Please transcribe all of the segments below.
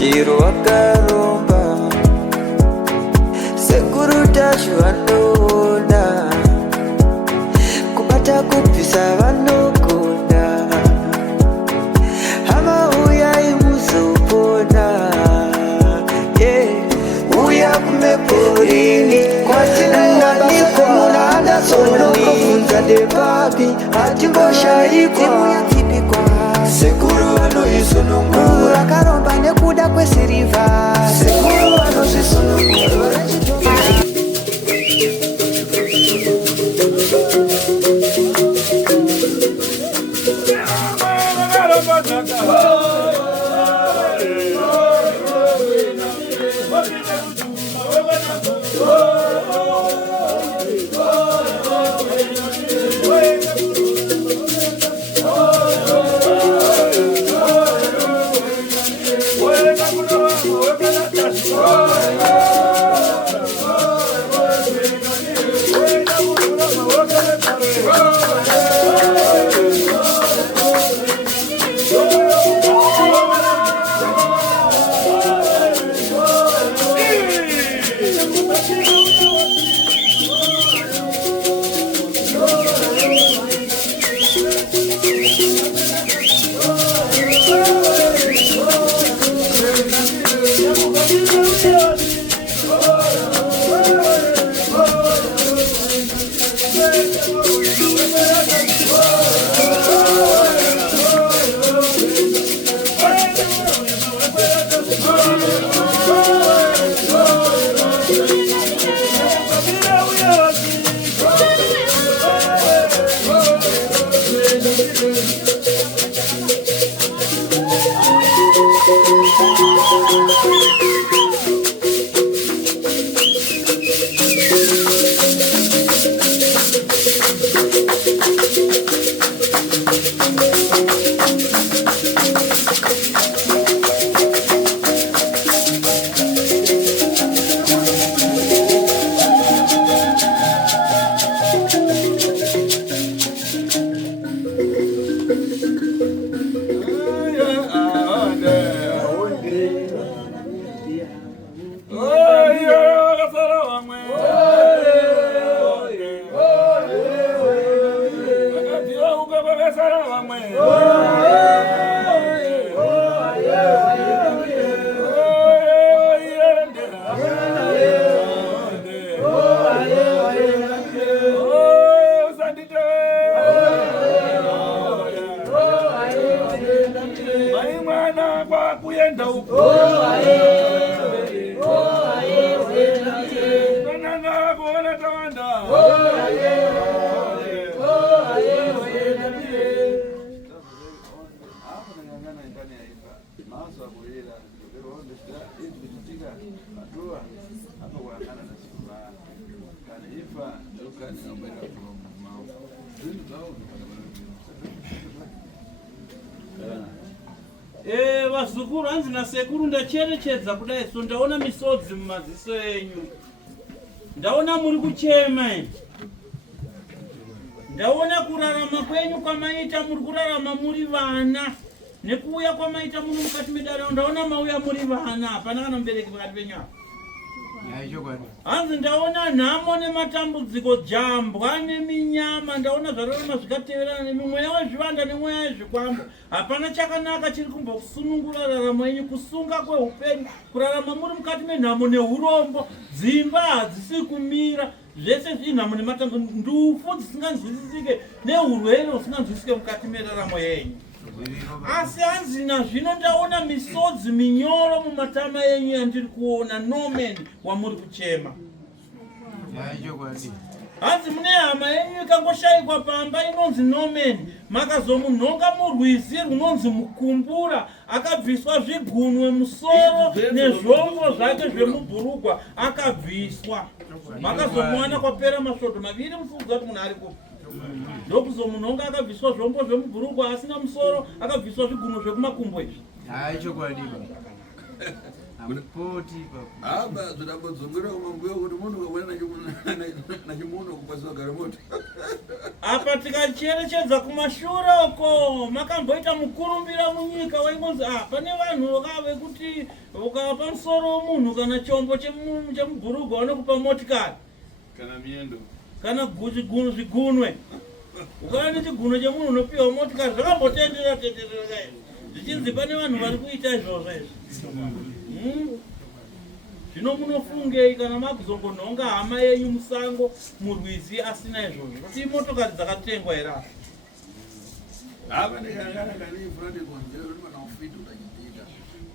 chiro wakaromba sekuru tacho vanoona kubata kupisa vanogona hama uyai muzopona uya kumeporini kwatinananikwa munada sonokofunza depapi hatimboshaikwa sekuru vanoisonongura akaromba nekuda kwesiriva sekuru vanozvisonongura vazukuru hanzi nasekuru ndacherechedza kudai so ndaona misodzi mumaziso enyu, ndaona muri kuchema, ndaona kurarama kwenyu kwamaita muri kurarama muri vana nekuuya kwamaita muri mukati medare, ndaona mauya muri vana hapana kana mubereki pakati penyu apa. Hanzi ndaona nhamo nematambudziko, jambwa neminyama, ndaona zvaroroma zvikateverana nemimweya wezvivanda nemweya wezvikwambo. Hapana chakanaka chiri kumbokusunungura raramo yenyu, kusunga kweupenyu, kurarama muri mukati menhamo neurombo, dzimba hadzisi kumira, zvese zvinhamo nematambudziko, ndufu dzisinganzwisisike neurwere husinganzwisisike mukati meraramo yenyu. Asi hanzi nazvino ndaona misodzi minyoro mumatama yenyu yandiri kuona, nomen wamuri kuchema. Hanzi mune hama yenyu ikangoshayikwa pamba inonzi nomen, makazomunhonga murwizi runonzi mukumbura, akabviswa zvigunwe musoro nezvombo zvake zvemubhurugwa akabviswa. Makazomuwana kwapera masvoto maviri, mufuudza kuti munhu ari kupi. Ndokuzomunhonga akabviswa zvombo zvemubhurugwa asina musoro, akabviswa zvigunwe zvekumakumbo izvi. Ampoti papa. Aba tunapozunguka kumwambia kuti munhu kabwana na chimuno kupaswa garamoto. Apa tikacherechedza kumashure uko makamboita mukurumbira munyika waingonzi pane vanhu vakave kuti ukapa musoro womunhu kana chombo chemubhurugu vanokupa motikari Kana miendo. kana zvigunwe ukava nechiguno chemunhu unopiwa motikari zvakambotenderera zvichinzi pane vanhu vari kuita izvozvo izvi. Zvino munofungei kana makuzongonhonga hama yenyu musango murwizi asina izvozvo kuti motokari dzakatengwa here? Aba ndikangana kani front konjero kuti mana ufiti utachita.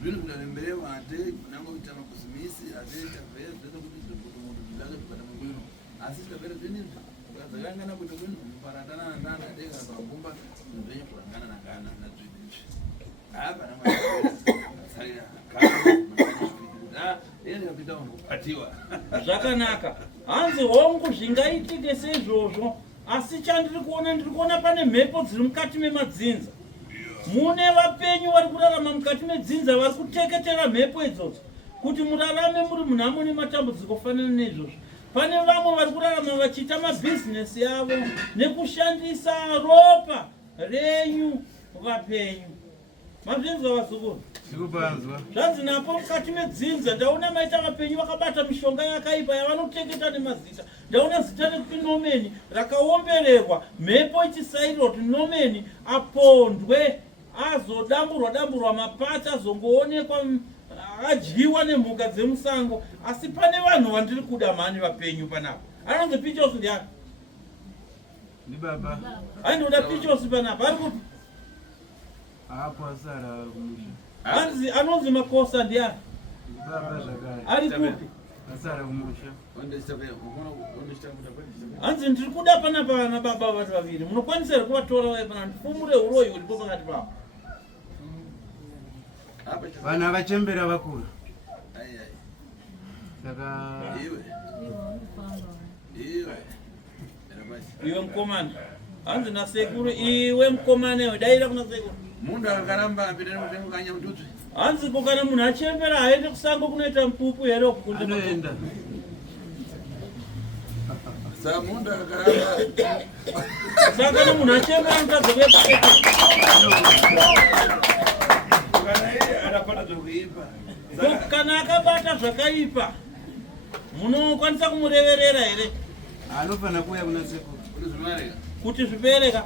Zvino zvinarembewa ate nango kutama kusimisi ate tabeza kuti munhu ndanga kupata munhu. Asi tabeza zvinizvi. Ukazakangana kuti munhu paratana nana deka pagumba ndenye kurangana nakana na zvizvi. Aba salira zvakanaka hanzi hongu zvingaitike seizvozvo asi chandiri kuona pane mhepo dziri mukati memadzinza. Mune vapenyu vari kurarama mukati medzinza vari kuteketera mhepo idzodzo kuti murarame muri munhamo nematambudziko kufanana neizvozvo. Pane vamwe vari kurarama vachiita mabhizinesi yavo nekushandisa ropa renyu vapenyu. Mazvinzwa vazukuru? Zvanzi napo mukati medzinza ndaona maita vapenyu vakabata mishonga yakaipa yavanoteketa nemazita. Ndaona zita rekuti nomeni rakaombererwa mhepo ichisairwa kuti nomeni apondwe azodamburwa mapati azongoonekwa adyiwa nemhuka dzemusango. Asi pane vanhu vandiri kuda mhani vapenyu panapa. Anonzi Pichosi ndiani? Ni baba. Aindoda Pichosi panapa ari kuti hapo asara kumusha. Hanzi anonzi Makosa ndiani? Baba zvakare. Ari kupi? Asara kumusha. Hanzi ndiri kuda panapa na baba vatu vaviri. Munokwanisa here kuvatora vaye pana ndifumure uroyi uripo pakati pavo. Vana vachembera vakuru. Saka iwe mukomana. Hanzi nasekuru iwe mukomana iwe daira kuna sekuru. Mundu akaramba apindane kutengukanya mututsi. Hanzi kana munhu achembera haende kusango kunoita mupupu here okukunde anoenda. Saka mundu akaramba. Saka kana munhu achembera mutadza kuyepa. Kana iye anapata zvokuipa. Kana akabata zvakaipa munokwanisa kumureverera here? Anofana kuuya kuna sekuru. Kuti zvibereka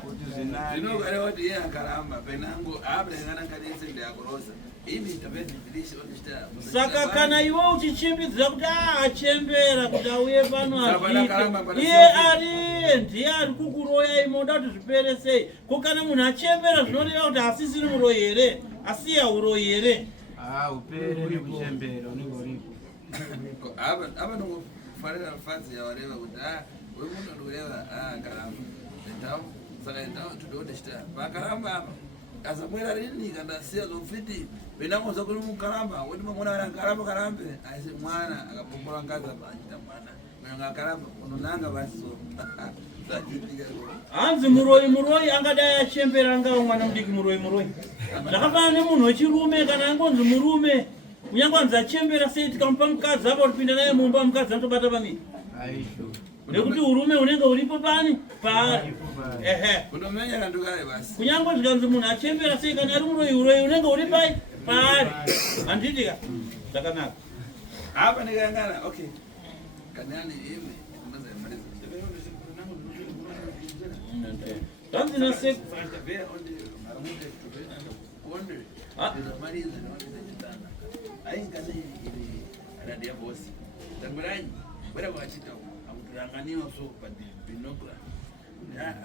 Zvinogara kuti iye akaramba penangu abengana kadese ndiakorosa. Ini tabedhilisha ondista. Saka kana iwe uchichimbidzira kuti achembera kuti auye pano azviite iye ari ndiye ari kukuroya imoda kuti zvipere sei. Ko kana munhu achembera zvinoreva kuti asisiri muroyi here? Asiya uroyi here? Upere nekuchembera unenge uripo. Aba nokufarira fadzi yawareva kuti we munhu anoreva akaramba. Ndau saka ndau tudodeshta. Pakaramba apa. Azamwera rini kana siya zofiti. Benangoza kuri mukaramba, wodi mwana arakaramba karambe, aise mwana akapopola ngaza pachita mwana. Mwana akaramba unonanga baso. Hanzi muroyi angadai achembera ngao mwana mudiki muroyi. Zvakafanana nemunhu wechirume kana angonzi murume. Kunyange anzi achembera sei tikamupa mukadzi apa kupinda naye mumba mukadzi anotobata pamiri. Aisho. Nekuti urume unenge uripo pani? Paari. Unomenya kandukare basi. Kunyange zvikanzi munhu achembera sei kana ari muroyi unenge uri pai? Paari. Handitika. Zvakanaka. Apa ndikangana, okay. Kanani ime mbaza yamaliza. Hanzi nase aingane ili radio bosi tanguranyi bora kwachita akuturanganiwa so pa binokula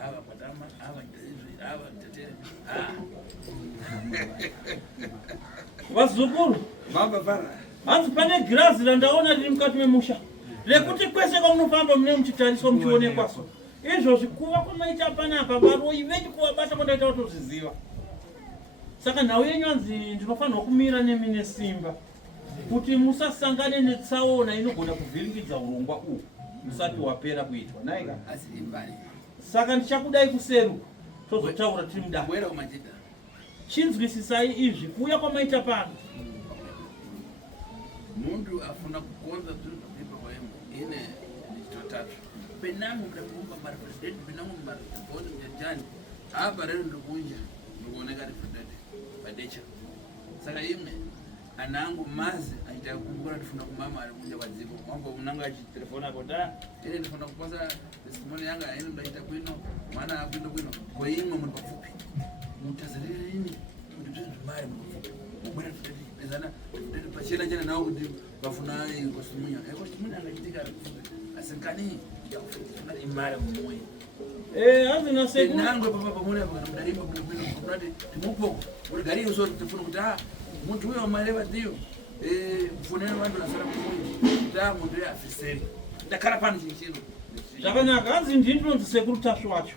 ava patama ava tezvi ava tetere vazukuru mamba fara hanzi pane girazi randaona riri mukati memusha rekuti kwese kwamunofamba mune muchitariswa muchionekwaso izvozvi kuva kwamaita panapa varoyi venyu kuvabata kwandaita kutozviziva. Saka nhau yenyu hanzi ndinofanirwa kumira nemine simba kuti musasangane netsaona inogona kuvhiringidza urongwa uhu usati wapera kuitwa naika. Saka ndichakudai kuseru tozotaura tiri mudaro. Chinzwisisai izvi kuuya kwamaita pano Mundu afuna kukonza tu ndipo kwa hemo. Ine digital tatu. Penangu mtakumba mara president penangu mara board mjani. Hapa leo ndukunja. Ndukuoneka president. Badecha. Saka imwe anangu mazi aitaka kumbura tufuna kumama alikuja kwa ziko. Mambo mnanga achi telefoni yako da. Ile nifuna kupoza testimony yanga ine ndaita kwino. Maana kwino. Kwa imwe mtafupi. Mtazalile nini? Mtuzwe mbaya mtafupi. Mbona tutazana pachela jana nao kuti bafuna ikosumunya ikosumunya angachitika asinkani yakufuna imara mmoyo azi na seku nangu papa pamoja kwa mdarimba kwa timupo ule gari uso tufuna kuti mtu huyo malewa dio mfunene wandu na sala mmoyo da mundu ya afiseri dakara pano chinchino Tabana kazi ndindu nzisekuru tashu wacho.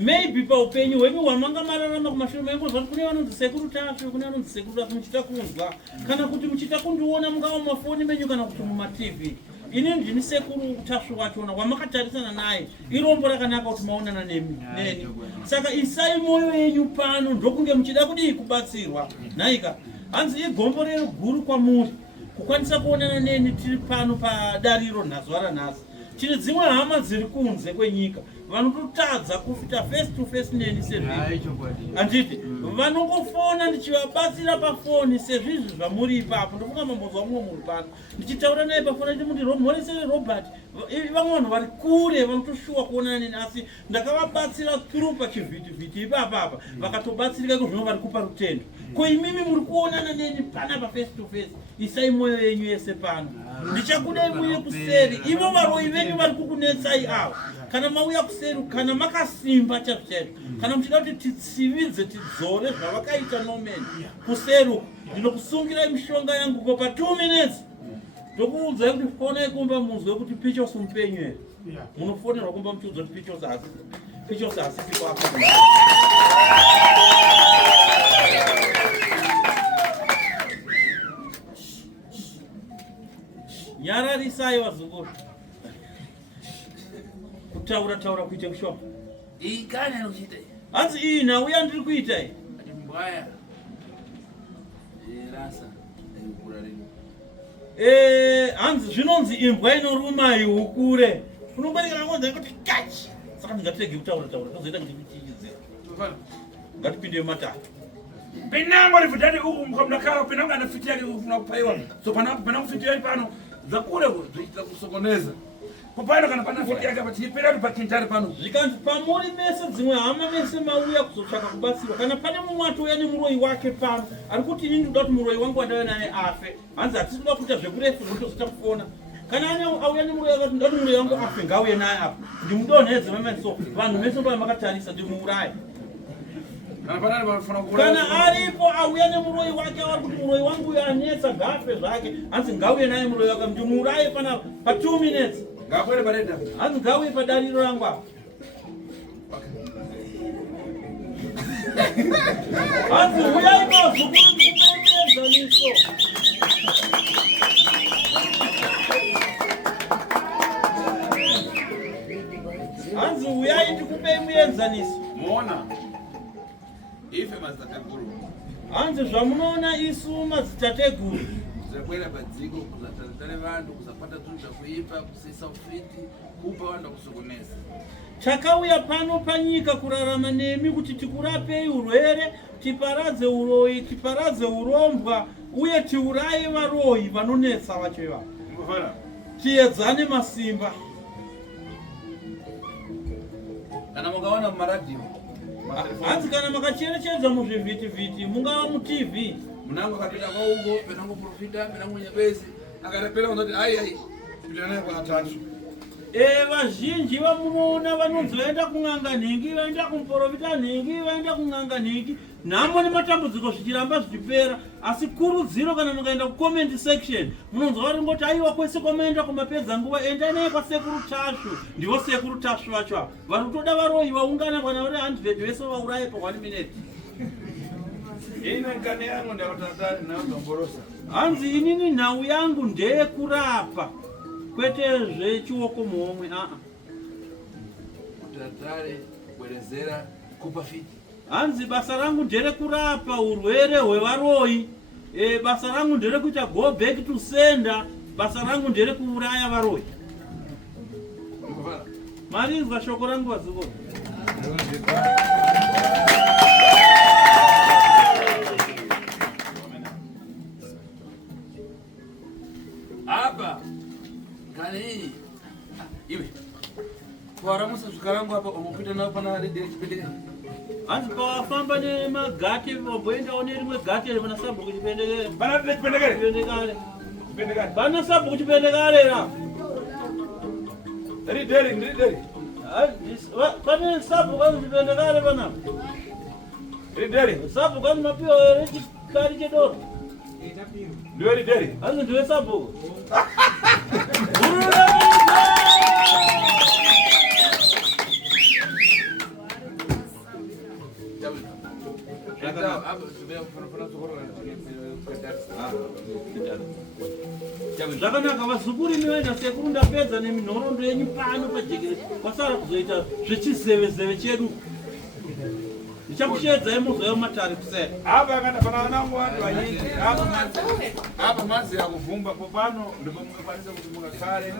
Maybe pa upenyu wewe wamanga mararama kumashiro mengo zvakuni vano nzisekuru tashu kune vano nzisekuru tashu muchita kunzwa kana kuti muchita kundiona mungawa mafoni menyu kana kuti muma TV. Ini ndini sekuru tashu wacho na wamakatarisana naye irombo rakanaka kuti maonana nemi neni. Saka isai moyo yenyu pano ndokunge muchida kudi kubatsirwa. Naika hanzi igombo rero guru kwamuri kukwanisa kuonana neni tiri pano pa dariro nazwara nasi. Chine dzimwe hama dziri kunze kwenyika vanototadza kufita face to face neni sezvizvi anditi vanongofona ndichivabatsira pafoni sezvizvi zvamuri ipapo ndofunga mambozwa mumwe muri pano ndichitaura naye pafoni ndi muti mhoresere Robert vamwe vanhu vari kure vanotoshuwa kuonana neni asi ndakavabatsira through pachivhitivhiti ipapapa vakatobatsirika kuzvino vari kupa rutendo ko imimi muri kuonana neni pana pa face to face isai moyo yenyu yese pano ndichakudai muye kuseri ivo varoi venyu vari kukunetsai avo kana mauya kuseri kana makasimba chazvichaizvo kana muchida kuti titsividze tidzore zvavakaita nomeni kuseri ndinokusungirai mishonga yangu ko pa 2 minutes ndokuudzai kuti fonai kumba munzwe kuti pichos mupenyu here munofonerwa kumba muchiudzwa kuti pichos asisi kwako nyararisai vazunguru kutaura kuite kushoma ikani anokuita hanzi iyi nauya ndiri kuita iyi ati mbwaya rasa kura rino hanzi zvinonzi imbwa inoruma ihukure unongwanikana ngonza kuti kachi saka ndingatirege kutaura tozoita kuti kutiidzira ngatipinde matatu penango rivhudhani uku mkamudakara penango anafiti yake ufuna kupaiwa so pana kufiti yake pano zakure zvichita kusokoneza kupano kana pana fiti yake pachipera pakintari pano zvikanzi pamuri mese dzimwe hama mese mauya kuzotsvaka kubatsirwa kana pane mumwe atouya nemuroi wake pano ari kuti inini ndoda kuti muroi wangu wandauya naye afe hanzi hatisi kuda kuita zvekurefu ndotozoita kufona kana auya nemuroi wakati ndoda kuti muroi wangu afe ngauye naye apo ndimudonhedze mamani so vanhu mese ndoa makatarisa ndimuurayi kana aripo auya nemuroi wake ari kuti muroi wangu uyo anetsa gafe zvake hanzi ngauye naye muroi wake ndimuurayi pana pa 2 minutes ngakwere pareda hanzi ngauye padariro rangu apo hanzi uyai mazukuru ndikupeenzaniso hanzi uyai ndikupei muenzaniso muona ife mazitateguru hanzi zvamunoona isu mazitateguru zakwera padziko kuzatadzane vanhu kuzapata zvinhu zvakuipa kusisa ufiti kupa vanhu kusokonesa takauya pano panyika kurarama nemi kuti tikurapei urwere tiparadze uroi tiparadze urombwa uye tiuraye varoi vanonetsa vacho ivavo tiedzane masimba kana mukaona mumaradhiyo hanzi kana makacherechedza muzvivhitivhiti mungava mutv munango akapinda kwaungo penango profita penango nyebezi akarepera unoti ai pitanaye kwatatu vazhinji vamunoona vanonzi vaenda kun'anga nhingi vaenda kumuprofita nhingi vaenda kun'anga nhingi nhamo nematambudziko zvichiramba zvichipera asi kurudziro kana mukaenda kucomment section munonzwa varingoti aiwa kwese kwamaenda kumapedza nguva endanei kwasekuru tashu ndivo sekuru tashu vacho avo vari kutoda varoi vaungana kana vari 100 vese vauraye pa 1 minute inenkane yangu ndakatazari naodomborosa hanzi inini nhau yangu ndeyekurapa kwete zvechioko muhomwe kutatare kuerezera kupa fiti hanzi basa rangu nderekurapa urwere hwevaroi basa rangu ndere kuita go back to sender, basa rangu ndere kuuraya varoi. Marinzwa shoko rangu waziko. Hapa kani iwe kwa musa zukarangu hapa umupita nao pana rede kipindi Anzi pawafamba nemagati vabhoenda one rimwe gati vana sabhuku kuchipendekere. pana rede kipendekere Kipendekare. Vana sabhuku kuchipendekare ra. Rideri. Pane sabhuku kuchipendekare vana. Rideri. Sabhuku kani mapiwa rechikari chedoro. Ndio rideri. Anzi ndiwe sabhuku. Zvakanaka vazukuru inoenda sekuru ndapedza neminhoroondo yenyu pano pajekere kwasara kuzoita zvechizevezeve chedu. Ndichakushedzai muzouya mumatare kusera. Hapa kana pana wanangu watu wanyingi. Hapa mazi ya kuvumba popano ndipo mungakwanisa kuti mungakale.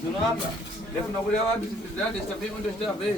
Tunaamba ndefuna kuti watu sipizane sitape ndo sitape.